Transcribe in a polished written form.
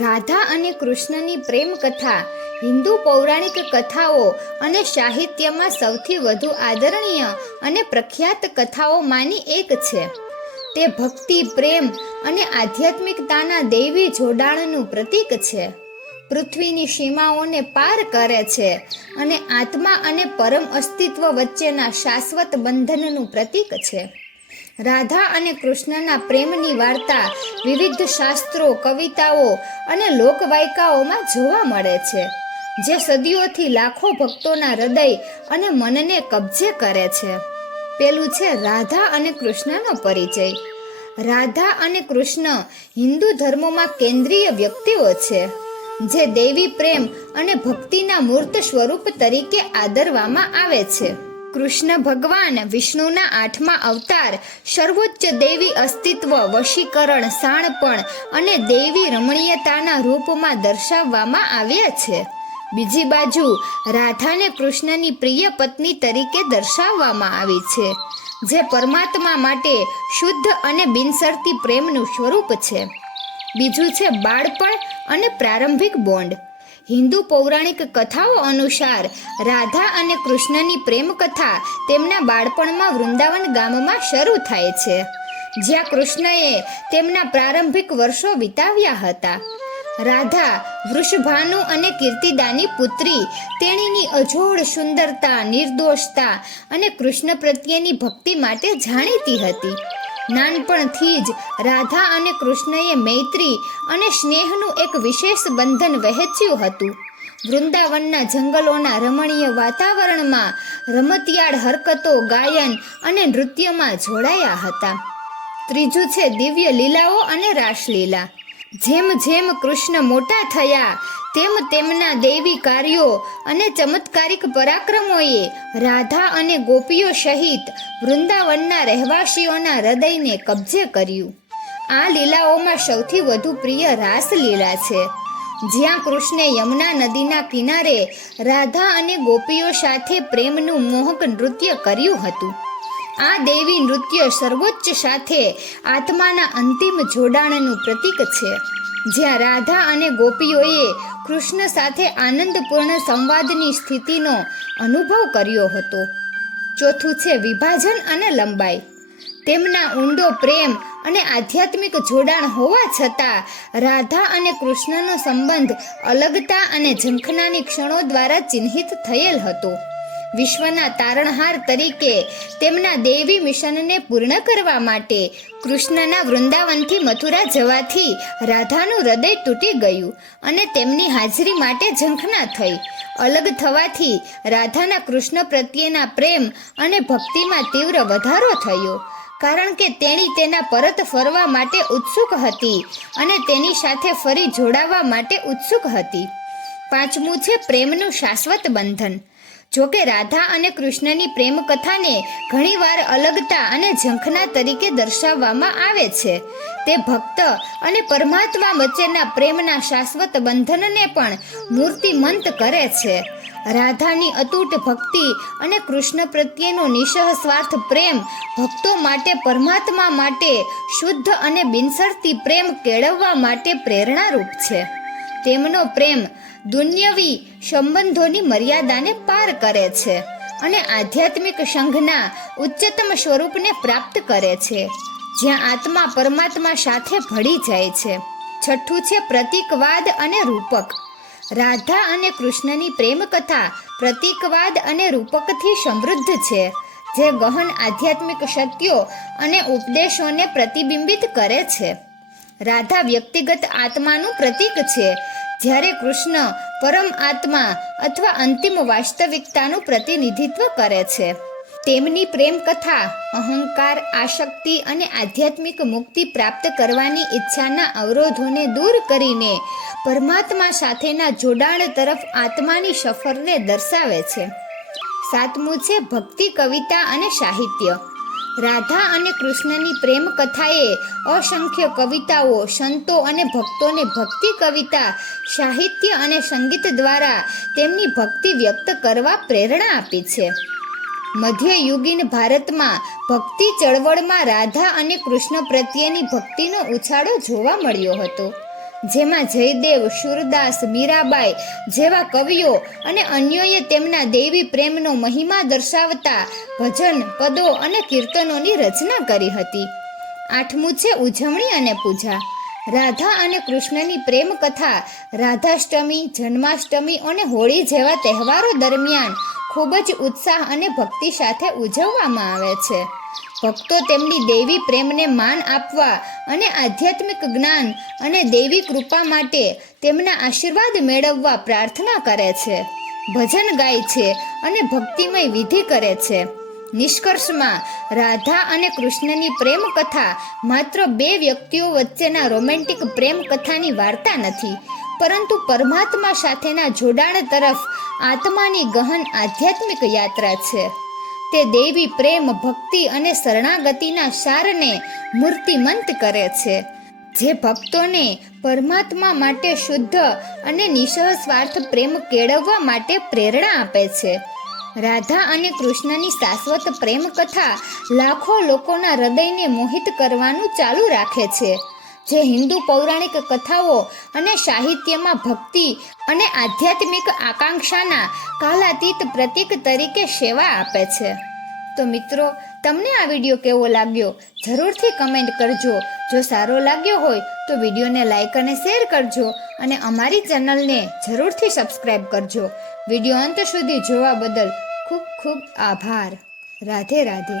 રાધા અને કૃષ્ણની પ્રેમ કથા હિન્દુ પૌરાણિક કથાઓ અને સાહિત્યમાં સૌથી વધુ આદરણીય અને પ્રખ્યાત કથાઓમાંની એક છે. તે ભક્તિ, પ્રેમ અને આધ્યાત્મિકતાના દૈવી જોડાણનું પ્રતીક છે. પૃથ્વીની સીમાઓને પાર કરે છે અને આત્મા અને પરમ અસ્તિત્વ વચ્ચેના શાશ્વત બંધનનું પ્રતીક છે. રાધા અને કૃષ્ણના પ્રેમની વાર્તા વિવિધ શાસ્ત્રો, કવિતાઓ અને લોકવાયકાઓમાં જોવા મળે છે, જે સદીઓથી લાખો ભક્તોના હૃદય અને મનને કબજે કરે છે. પેલું છે રાધા અને કૃષ્ણનો પરિચય. રાધા અને કૃષ્ણ હિન્દુ ધર્મમાં કેન્દ્રીય વ્યક્તિઓ છે, જે દૈવી પ્રેમ અને ભક્તિના મૂર્ત સ્વરૂપ તરીકે આદરવામાં આવે છે. કૃષ્ણ ભગવાન વિષ્ણુના 8મા અવતાર, સર્વોચ્ચ દૈવી અસ્તિત્વ, વશીકરણ, શાણપણ અને દૈવી રમણીયતાના રૂપમાં દર્શાવવામાં આવ્યા છે. બીજી બાજુ રાધાને કૃષ્ણની પ્રિય પત્ની તરીકે દર્શાવવામાં આવી છે, જે પરમાત્મા માટે શુદ્ધ અને બિનશરતી પ્રેમનું સ્વરૂપ છે. બીજું છે બાળપણ અને પ્રારંભિક બોન્ડ. હિન્દુ પૌરાણિક કથાઓ અનુસાર રાધા અને કૃષ્ણની પ્રેમ કથા તેમના બાળપણમાં વૃંદાવન ગામમાં શરૂ થાય છે, જ્યાં કૃષ્ણએ તેમના પ્રારંભિક વર્ષો વિતાવ્યા હતા. રાધા વૃષભાનુ અને કીર્તિદાની પુત્રી, તેણીની અજોડ સુંદરતા, નિર્દોષતા અને કૃષ્ણ પ્રત્યેની ભક્તિ માટે જાણીતી હતી. નાનપણથી જ રાધા અને કૃષ્ણએ મૈત્રી અને સ્નેહનું એક વિશેષ બંધન વહેંચ્યું હતું. વૃંદાવનના જંગલોના રમણીય વાતાવરણમાં રમતિયાળ હરકતો, ગાયન અને નૃત્યમાં જોડાયા હતા. ત્રીજું છે દિવ્ય લીલાઓ અને રાસલીલા. જેમ જેમ કૃષ્ણ મોટા થયા તેમ તેમના દૈવી કાર્યો અને ચમત્કારિક પરાક્રમોએ રાધા અને ગોપીઓ સહિત વૃંદાવનના રહેવાસીઓના હૃદયને કબજે કર્યું. આ લીલાઓમાં સૌથી વધુ પ્રિય રાસલીલા છે, જ્યાં કૃષ્ણે યમુના નદીના કિનારે રાધા અને ગોપીઓ સાથે પ્રેમનું મોહક નૃત્ય કર્યું હતું. આ દૈવી નૃત્ય સર્વોચ્ચ સાથે આત્માના અંતિમ જોડાણનું પ્રતીક છે, જ્યાં રાધા અને ગોપીઓએ કૃષ્ણ સાથે આનંદપૂર્ણ સંવાદની સ્થિતિનો અનુભવ કર્યો હતો. ચોથું છે વિભાજન અને લંબાઈ. તેમના ઊંડો પ્રેમ અને આધ્યાત્મિક જોડાણ હોવા છતાં રાધા અને કૃષ્ણનો સંબંધ અલગતા અને ઝંખનાની ક્ષણો દ્વારા ચિહ્નિત થયેલ હતો. વિશ્વના તારણહાર તરીકે તેમના દૈવી મિશનને પૂર્ણ કરવા માટે કૃષ્ણના વૃંદાવનથી મથુરા જવાથી રાધાનું હૃદય તૂટી ગયું અને તેમની હાજરી માટે ઝંખના થઈ. અલગ થવાથી રાધાના કૃષ્ણ પ્રત્યેના પ્રેમ અને ભક્તિમાં તીવ્ર વધારો થયો, કારણ કે તેણી તેના પરત ફરવા માટે ઉત્સુક હતી અને તેની સાથે ફરી જોડાવા માટે ઉત્સુક હતી. પાંચમું છે પ્રેમનું શાશ્વત બંધન. જોકે રાધા અને કૃષ્ણની પ્રેમ કથાને ઘણીવાર અલગતા અને ઝંખના તરીકે દર્શાવવામાં આવે છે, તે ભક્ત અને પરમાત્મા વચ્ચેના પ્રેમના શાશ્વત બંધનને પણ મૂર્તિમંત કરે છે. રાધાની અતૂટ ભક્તિ અને કૃષ્ણ પ્રત્યેનો નિઃસ્વાર્થ પ્રેમ ભક્તો માટે પરમાત્મા માટે શુદ્ધ અને બિનશરતી પ્રેમ કેળવવા માટે પ્રેરણારૂપ છે. તેમનો પ્રેમ દુન્યવી સંબંધોની મર્યાદાને પાર કરે છે અને આધ્યાત્મિક સંઘના ઉચ્ચતમ સ્વરૂપને પ્રાપ્ત કરે છે, જ્યાં આત્મા પરમાત્મા સાથે ભળી જાય છે. છઠ્ઠું છે પ્રતીકવાદ અને રૂપક. રાધા અને કૃષ્ણની પ્રેમ કથા પ્રતીકવાદ અને રૂપકથી સમૃદ્ધ છે, જે ગહન આધ્યાત્મિક સત્યો અને ઉપદેશોને પ્રતિબિંબિત કરે છે. રાધા વ્યક્તિગત આત્માનું પ્રતીક છે, જ્યારે કૃષ્ણ પરમ આત્મા અથવા અંતિમ વાસ્તવિકતાનું પ્રતિનિધિત્વ કરે છે. તેમની પ્રેમ કથા અહંકાર, આસક્તિ અને આધ્યાત્મિક મુક્તિ પ્રાપ્ત કરવાની ઈચ્છાના અવરોધોને દૂર કરીને પરમાત્મા સાથેના જોડાણ તરફ આત્માની સફરને દર્શાવે છે. સાતમું છે ભક્તિ, કવિતા અને સાહિત્ય. રાધા અને કૃષ્ણની પ્રેમ કથાએ અસંખ્ય કવિતાઓ, સંતો અને ભક્તોને ભક્તિ કવિતા, સાહિત્ય અને સંગીત દ્વારા તેમની ભક્તિ વ્યક્ત કરવા પ્રેરણા આપી છે. મધ્યયુગીન ભારતમાં ભક્તિ ચળવળમાં રાધા અને કૃષ્ણ પ્રત્યેની ભક્તિનો ઉછાળો જોવા મળ્યો હતો. જેમાં જયદેવ, શુરદાસ, મીરાબાઈ જેવા કવિઓ અને અન્યોએ તેમના દૈવી પ્રેમનો મહિમા દર્શાવતા ભજન, પદો અને કીર્તનોની રચના કરી હતી. 8મું છે ઉજવણી અને પૂજા. રાધા અને કૃષ્ણની પ્રેમ કથા રાધાષ્ટમી, જન્માષ્ટમી અને હોળી જેવા તહેવારો દરમિયાન ખૂબ જ ઉત્સાહ અને ભક્તિ સાથે ઉજવવામાં આવે છે. ભક્તો તેમની દૈવી પ્રેમને માન આપવા અને આધ્યાત્મિક જ્ઞાન અને દૈવી કૃપા માટે તેમના આશીર્વાદ મેળવવા પ્રાર્થના કરે છે, ભજન ગાય છે અને ભક્તિમય વિધિ કરે છે. નિષ્કર્ષમાં રાધા અને કૃષ્ણની પ્રેમ કથા માત્ર બે વ્યક્તિઓ વચ્ચેના રોમેન્ટિક પ્રેમ કથાની વાર્તા નથી, પરંતુ પરમાત્મા સાથેના જોડાણ તરફ આત્માની ગહન આધ્યાત્મિક યાત્રા છે. તે દૈવી પ્રેમ, ભક્તિ અને શરણાગતિના સારને મૂર્તિમંત કરે છે, જે ભક્તોને પરમાત્મા માટે શુદ્ધ અને નિસ્વાર્થ પ્રેમ કેળવવા માટે પ્રેરણા આપે છે. રાધા અને કૃષ્ણની શાશ્વત પ્રેમ કથા લાખો લોકોના હૃદયને મોહિત કરવાનું ચાલુ રાખે છે, જે હિન્દુ પૌરાણિક કથાઓ અને સાહિત્યમાં ભક્તિ અને આધ્યાત્મિક આકાંક્ષાના કાલાતીત પ્રતીક તરીકે સેવા આપે છે. તો મિત્રો, તમને આ વિડીયો કેવો લાગ્યો જરૂરથી કમેન્ટ કરજો. જો સારો લાગ્યો હોય તો વિડીયોને લાઈક અને શેર કરજો અને અમારી ચેનલને જરૂરથી સબસ્ક્રાઈબ કરજો. વિડીયો અંત સુધી જોવા બદલ ખૂબ ખૂબ આભાર. રાધે રાધે.